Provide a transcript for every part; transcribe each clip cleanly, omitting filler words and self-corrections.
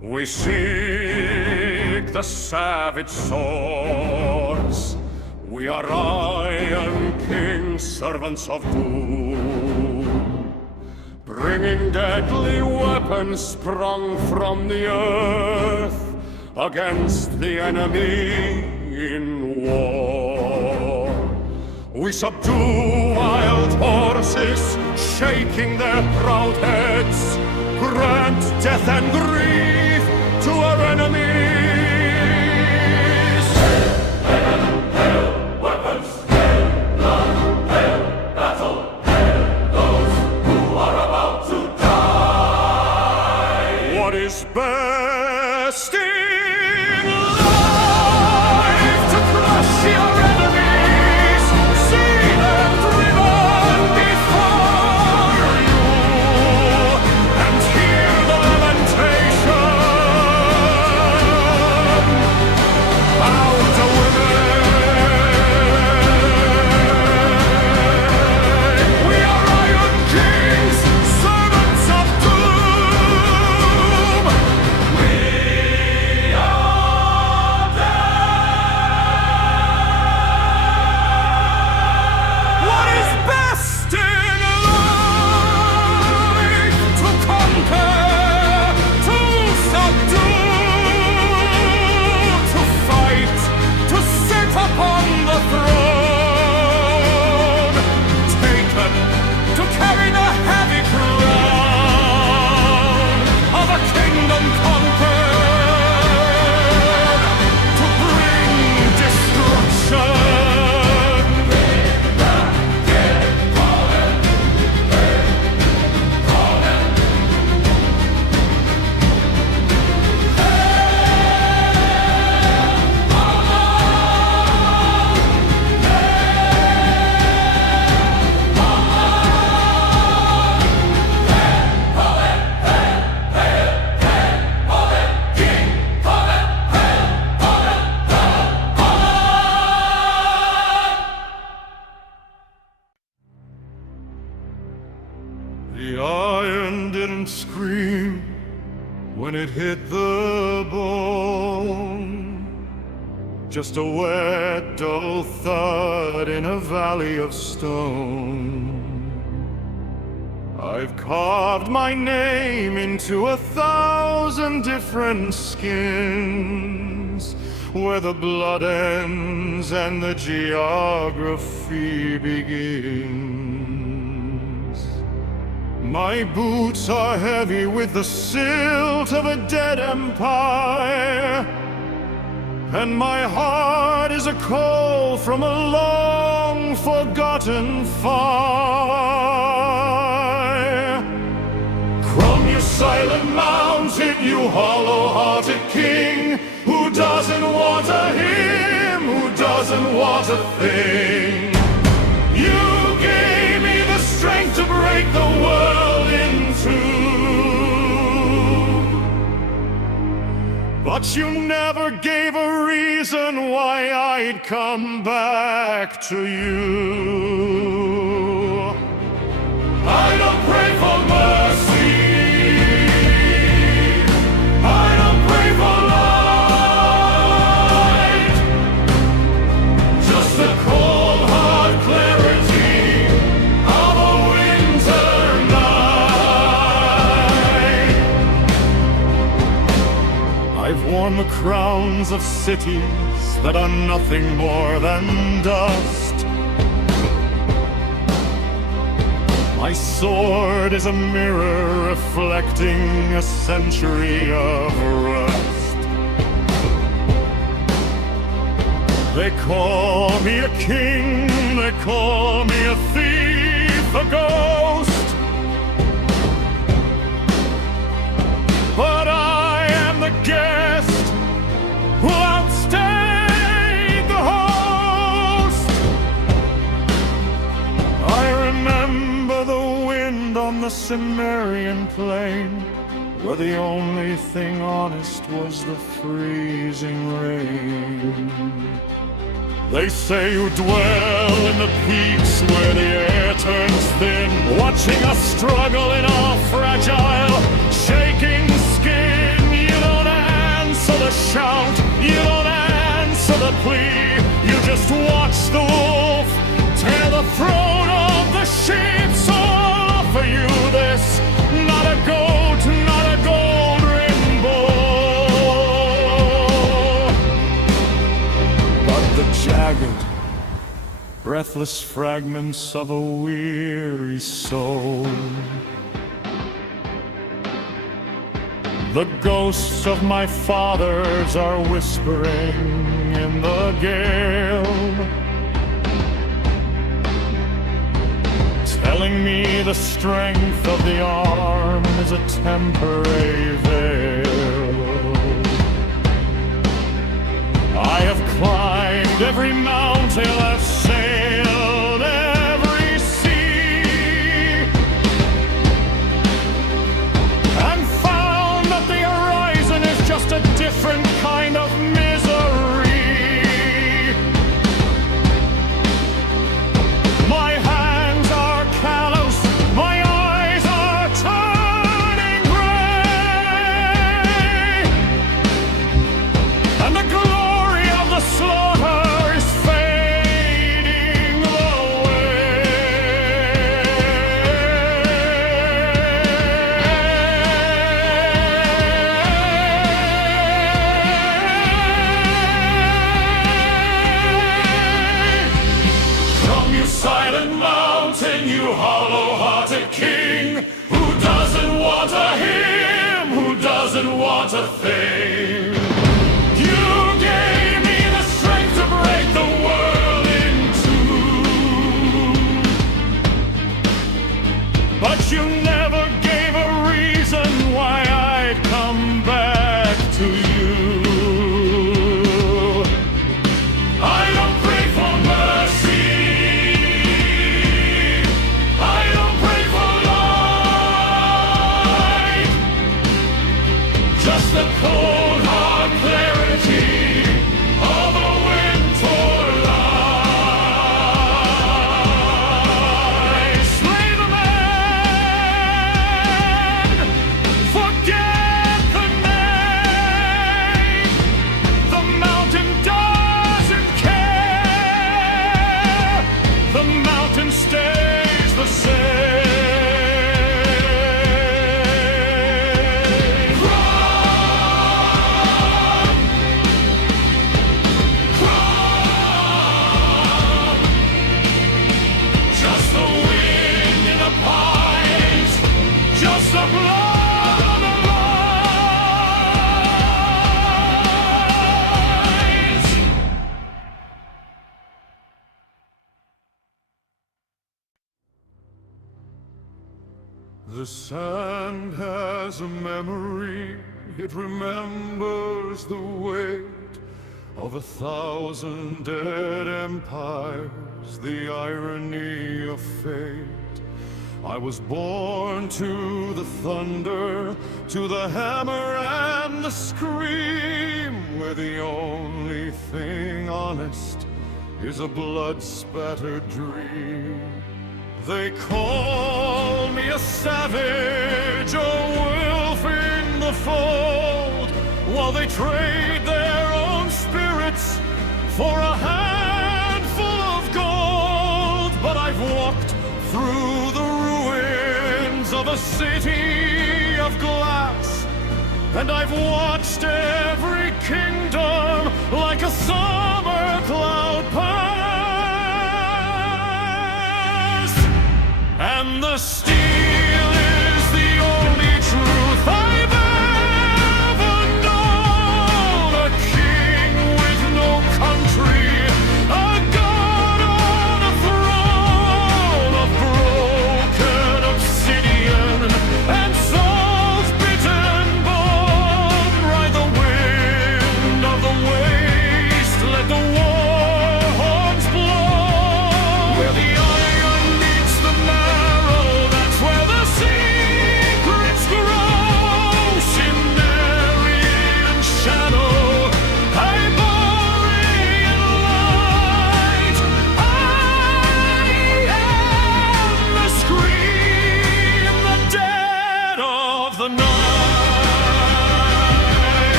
We seek the savage swords. We are Iron King's servants of doom, bringing deadly weapons sprung from the earth against the enemy in war. We subdue wild horses, shaking their proud heads, grant death and grief to our enemies. Hail, hail, weapons, hail, blood, hail, battle, hail, those who are about to die. What is best in life? To crush your enemies, see them driven before you, and hear the lamentation. Bow to women. We are Iron Kings, servants of doom. We are dead. What is best in life? To conquer, to subdue, to fight, to sit upon the throne, taken to carry the heavy crown of a kingdom conquered, to bring destruction. The iron didn't scream when it hit the bone. Just a wet, dull thud in a valley of stone. I've carved my name into 1,000 different skins, where the blood ends and the geography begins. My boots are heavy with the silt of a dead empire, and my heart is a coal from a long forgotten fire. From your silent mountain, you hollow-hearted king, who doesn't want a hymn, who doesn't want a thing. You gave me the strength to break the world in two, but you never gave a reason why I'd come back to you. I don't pray for mercy, I don't pray for light, just the cold hard clarity of a winter night. I've worn the crowns of cities that are nothing more than dust. My sword is a mirror reflecting a century of rust. They call me a king, they call me a thief, a ghost, but I am the guest who outstayed the host. I remember the wind on the Cimmerian plain, where the only thing honest was the freezing rain. They say you dwell in the peaks where the air turns thin, watching us struggle in our fragile, shaking skin. You know the shout, you don't answer the plea. You just watch the wolf tear the throat of the sheep. So I'll offer you this, not a goat, not a gold rainbow, but the jagged, breathless fragments of a weary soul. The ghosts of my fathers are whispering in the gale, telling me the strength of the arm is a temporary veil. I have climbed every mountain, I've sailed every sea, and found that the horizon is just a different kind of misery. My hands are callous, my eyes are turning gray, and the glory of the slaughter is fading away. Come, you silent mountain, you hollow-hearted king, who doesn't want a hymn, who doesn't want a thing. You gave me the strength to break the world in two, but you never gave a reason why I'd come back to you. I don't pray for mercy, I don't pray for light, just the cold hard clarity of a winter light. Slay the man, forget the name. The mountain doesn't care, the mountain stays the same. Just the wind in the pines, just the blood on the lines. The sand has a memory, it remembers the weight of 1,000 dead empires, the irony of fate. I was born to the thunder, to the hammer and the scream, where the only thing honest is a blood-spattered dream. They call me a savage, a wolf in the fold, while they trade their own spirits for a handful of gold. But I've walked through the ruins of a city of glass, and I've watched every kingdom like a summer cloud pass, and the steel is the only truth I've ever known. A king with no country, a god on a throne of broken obsidian and salt-bitten bone. Ride the wind of the waste, let the war horns blow. Where the iron meets the marrow, that's where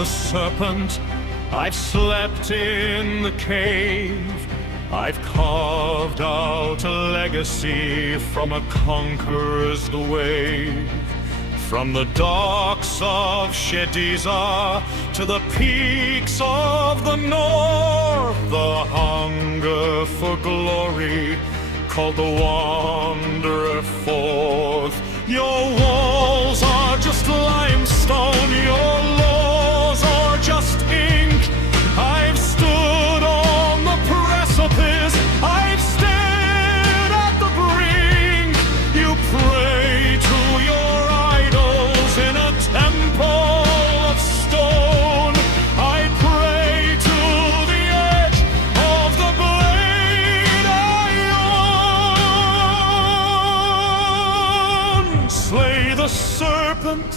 the serpent, I've slept in the cave, I've carved out a legacy from a conqueror's wave. From the docks of Shediza to the peaks of the north, the hunger for glory called the wanderer forth. Your walls are just limestone, your laws are just ink. I've stood on the precipice, I've stared at the brink. You pray to your idols in a temple of stone. I pray to the edge of the blade iron. Slay the serpent,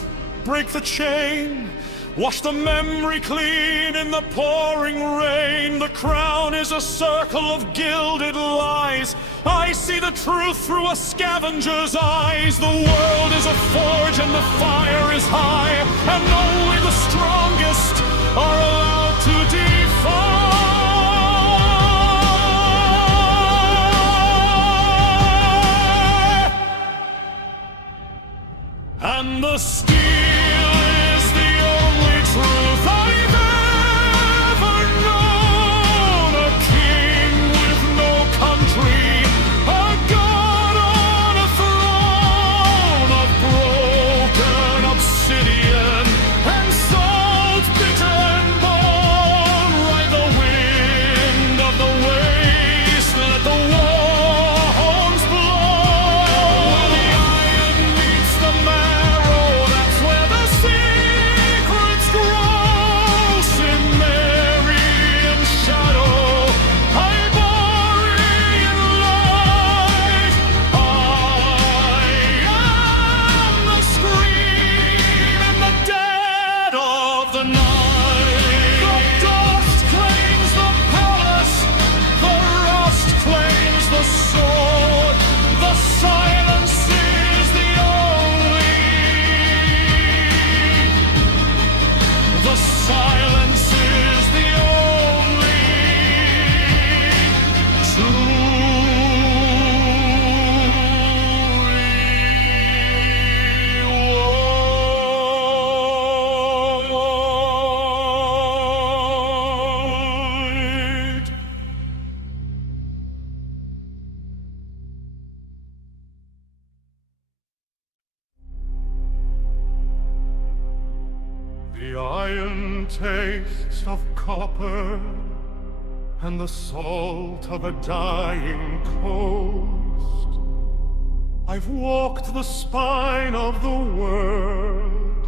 break the chain, wash the memory clean in the pouring rain. The crown is a circle of gilded lies. I see the truth through a scavenger's eyes. The world is a forge and the fire is high, and only the strongest are allowed to defy. And the steel is the only truth I've ever known. A king with no country, a god on a throne of broken obsidian and salt, bitter and bone. Ride the wind of the waste, let the war horns blow. Where the iron meets the marrow, that's where the secrets grow. Cimmerian shadow, Barbarian light. I am the scream and the dead of the night. The dust claims the palace, the rust claims the sword. The silence is the only. The silence is the only reward. The iron taste of copper and the salt of a dying coast. I've walked the spine of the world,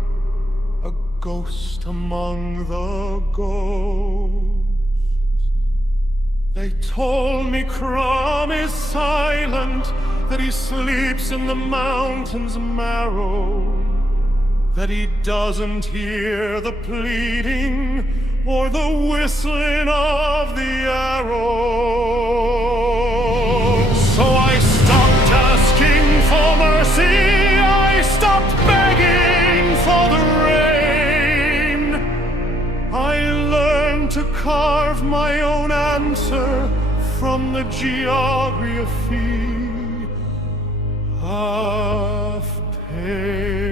a ghost among the ghosts. They told me Crom is silent, that he sleeps in the mountain's marrow, that he doesn't hear the pleading or the whistling of the arrow. So I stopped asking for mercy, I stopped begging for the rain. I learned to carve my own answer from the geography of pain.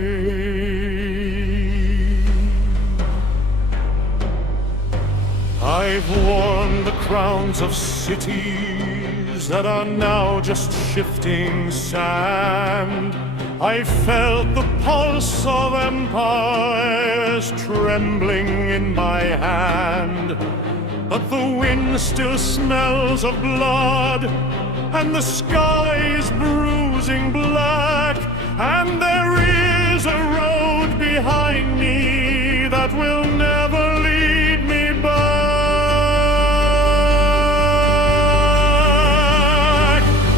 I've worn the crowns of cities that are now just shifting sand. I felt the pulse of empires trembling in my hand. But the wind still smells of blood, and the sky is bruising black, and there is a road behind me that will never lead me back.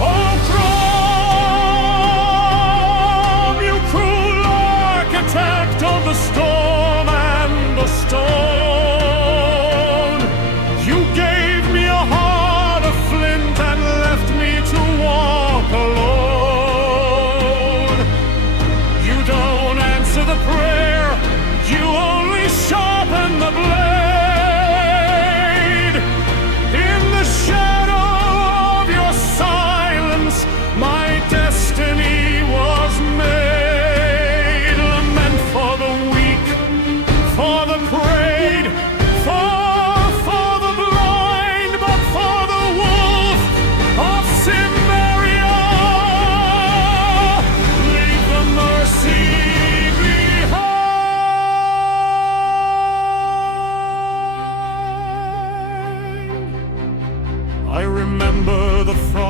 Oh, Crom, you cruel architect of the storm and the stone, you gave me a heart of flint and left me to walk alone. You don't answer the prayer, you only show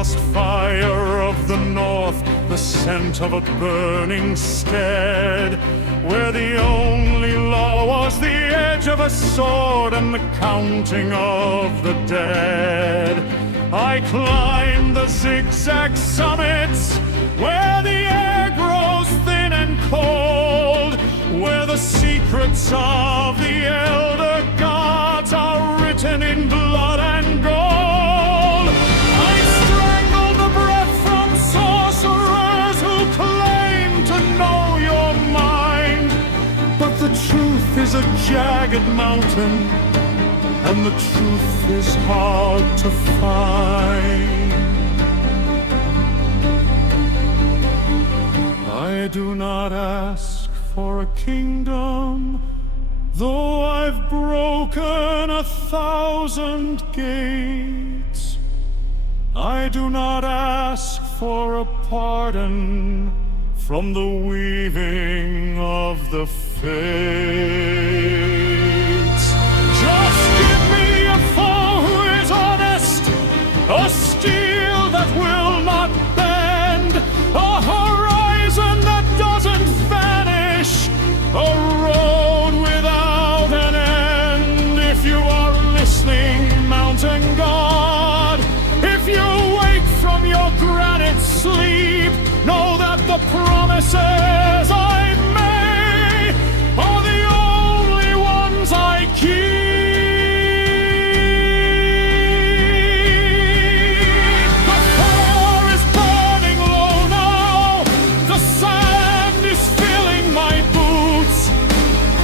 frost fire of the north, the scent of a burning stead, where the only law was the edge of a sword and the counting of the dead. I climbed the zigzag summits, where the air grows thin and cold, where the secrets of the elder gods are written in blood and gold. I strangled the breath from sorcerers who claim to know your mind, but the truth is a jagged mountain, and the truth is hard to find. I do not ask for a kingdom, though I've broken 1,000 gates. I do not ask for a pardon from the weaving of the fates. Just give me a foe who is honest, a steel that will not bend, a horizon that doesn't vanish, a road without an end. If you are listening, mountain god, if you wake from your granite sleep, know that the promises I made are the only ones I keep. The fire is burning low now, the sand is filling my boots,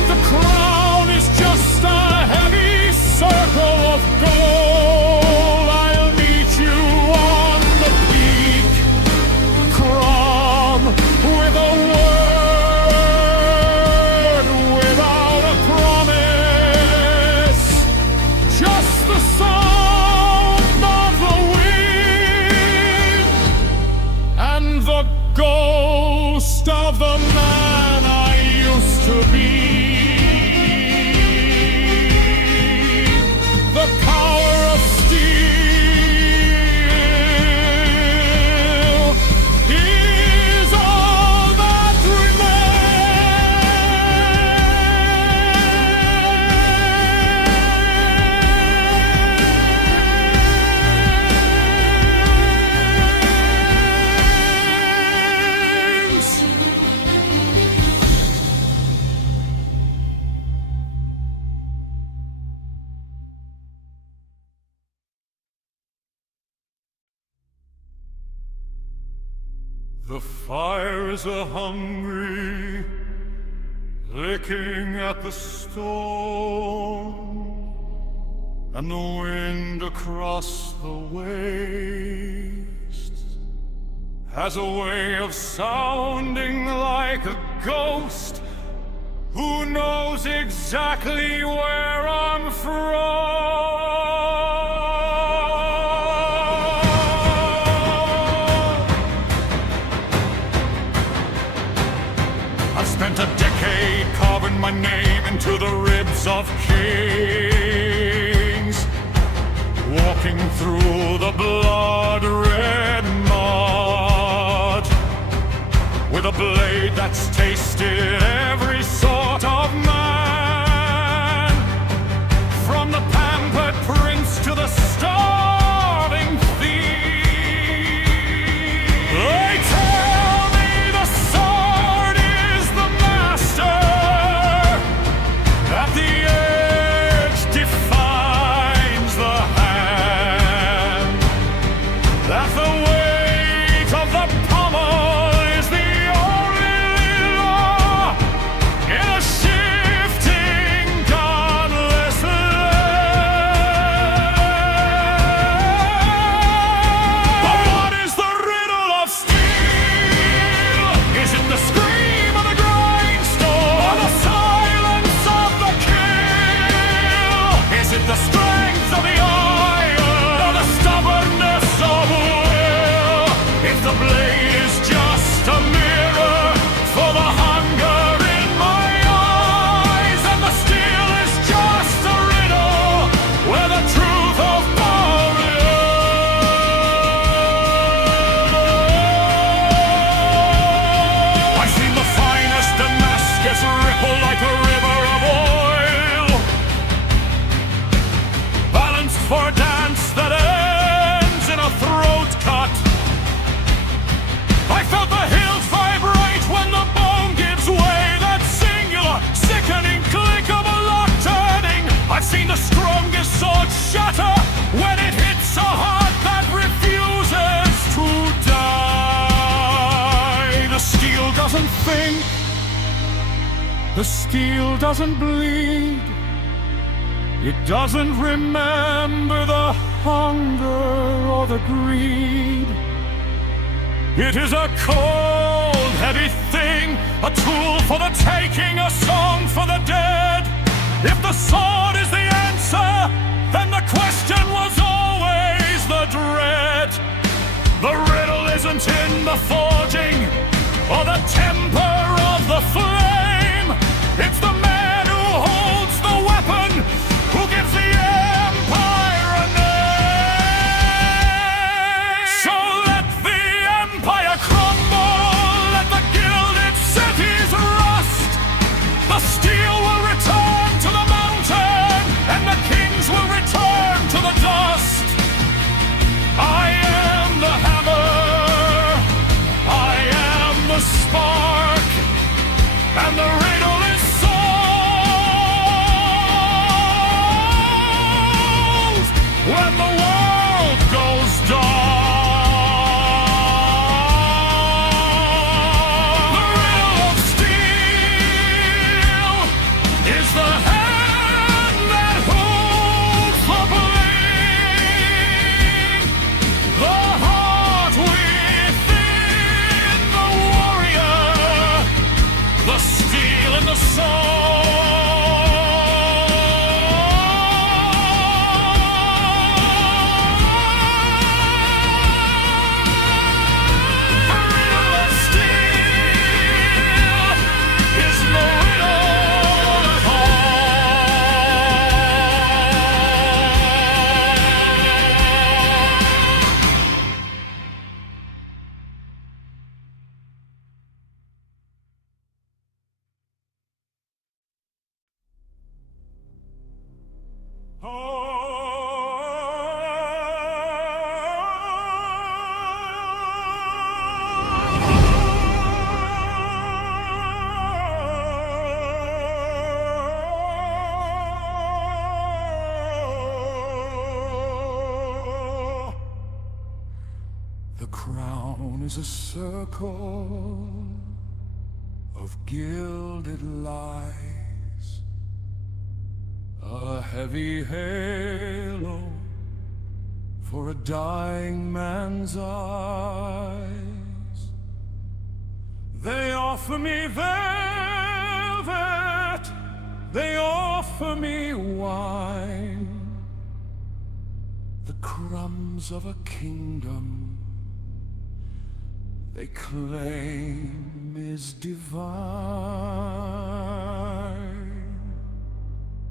the crown is just a heavy circle of gold. I'll meet you on the peak, Crom, with a word without a promise, just the sound of the wind and the ghost of the man I used to be. The power of steel is all that remains. The fires are hungry, licking at the stone, and the wind across the waste has a way of sounding like a ghost who knows exactly where I'm from. I've spent a decade carving my name into the ribs of kings, walking through the blood-red mud, with a blade that's tasted every sort of man, from the pampered prince to the starving thief. They tell me the sword is the master, that the edge defines the hand, that the weight of the pommel is the only law The steel doesn't bleed. It doesn't remember the hunger or the greed. It is a cold, heavy thing, a tool for the taking, a song for the dead. If the sword is the answer, then the question was always the dread. The riddle isn't in the forging or the temper of the flame. It's the man who holds the weapon, who gives the empire a name. So let the empire crumble, let the gilded cities rust. The steel will return to the mountain, and the kings will return to the dust. I am the hammer, I am the spark, and the riddle is solved when the world goes dark. The riddle of steel is the hand that holds the blade, the heart within the warrior, the steel in the soul. The riddle of steel is the riddle of The crown is a circle of gilded lies, a heavy halo for a dying man's eyes. They offer me velvet, they offer me wine, the crumbs of a kingdom they claim is divine.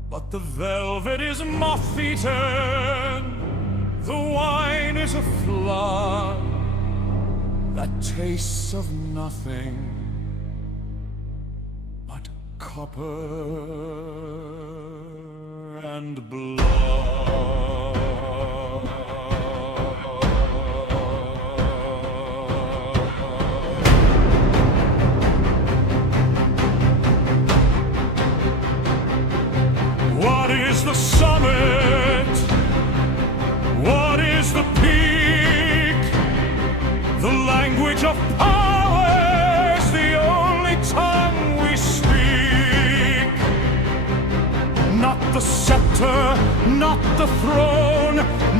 But the velvet is moth-eaten, the wine is a flood that tastes of nothing but copper and blood. What is the summit? What is the peak? The language of power is the only tongue we speak. Not the scepter, not the throne,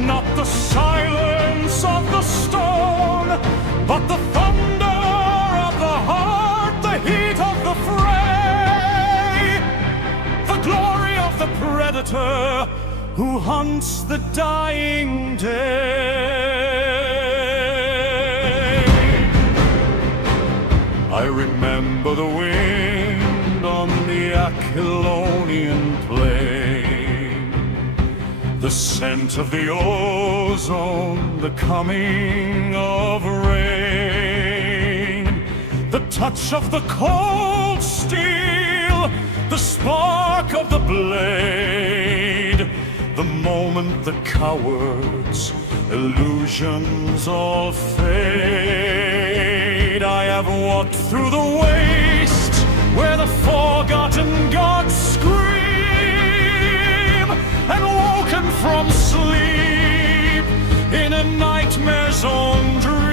not the silence of the stone, but the thunder of the heart, the heat of the fray, the glory of the predator who hunts the dying day. I remember the wind on the Aquilonian plain, the scent of the ozone, the coming of rain, the touch of the cold steel, the spark of the blade, the moment the coward's illusions all fade. I have walked through the waste where the forgotten gods scream, and woken from sleep in a nightmare's own dream.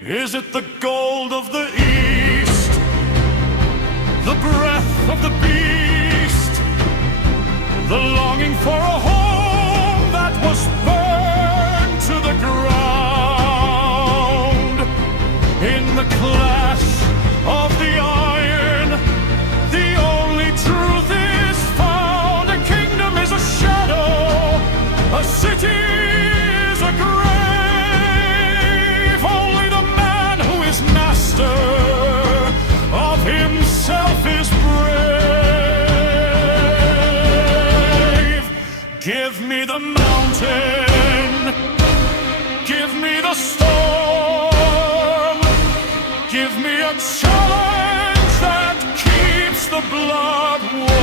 Is it the gold of the east, the breath of the beast, the longing for a home that was burned to the ground? In the clash of the iron, the only truth is found. A kingdom is a shadow, a city is a grave. Only the man who is master of himself is brave. Give me the mountain, give me the storm, give me a challenge that keeps the blood warm.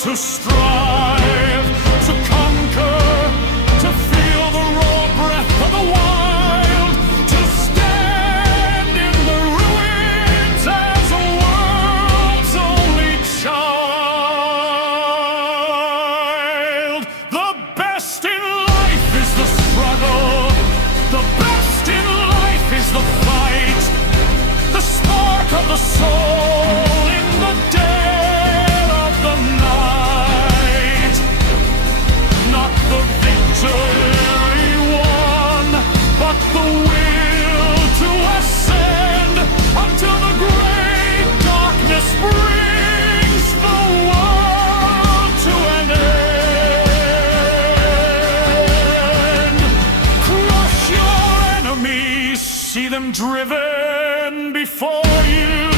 To strive, to conquer, to feel the raw breath of the wild, to stand in the ruins as a world's only child. The best in life is the struggle, the best in life is the fight, the spark of the soul in the dead of the night. Not the victory won, but the will to ascend until the great darkness brings the world to an end. Crush your enemies, see them driven before you,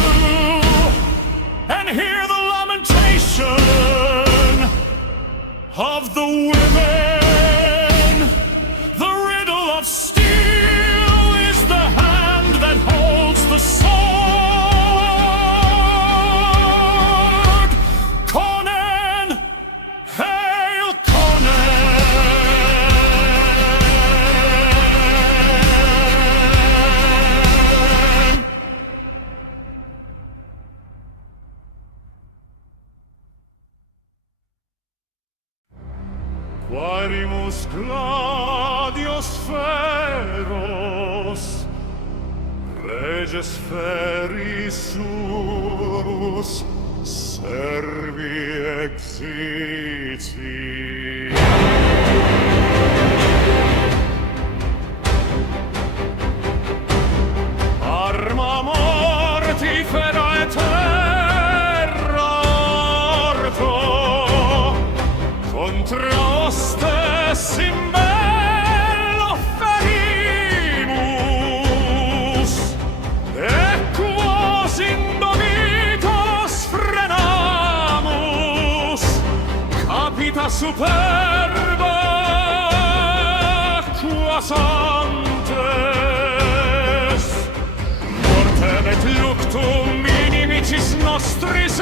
and hear the lamentation of the women. The riddle of steel is the hand that holds the sword. Conan, hail Conan! Quarimus gladios feros, reges feris surus, servi exiti. Arma mortifera et terra orto, contra hostes imbello ferimus, equos indomitos frenamus, capita superba quas antes, mortem et luctum inimicis nostris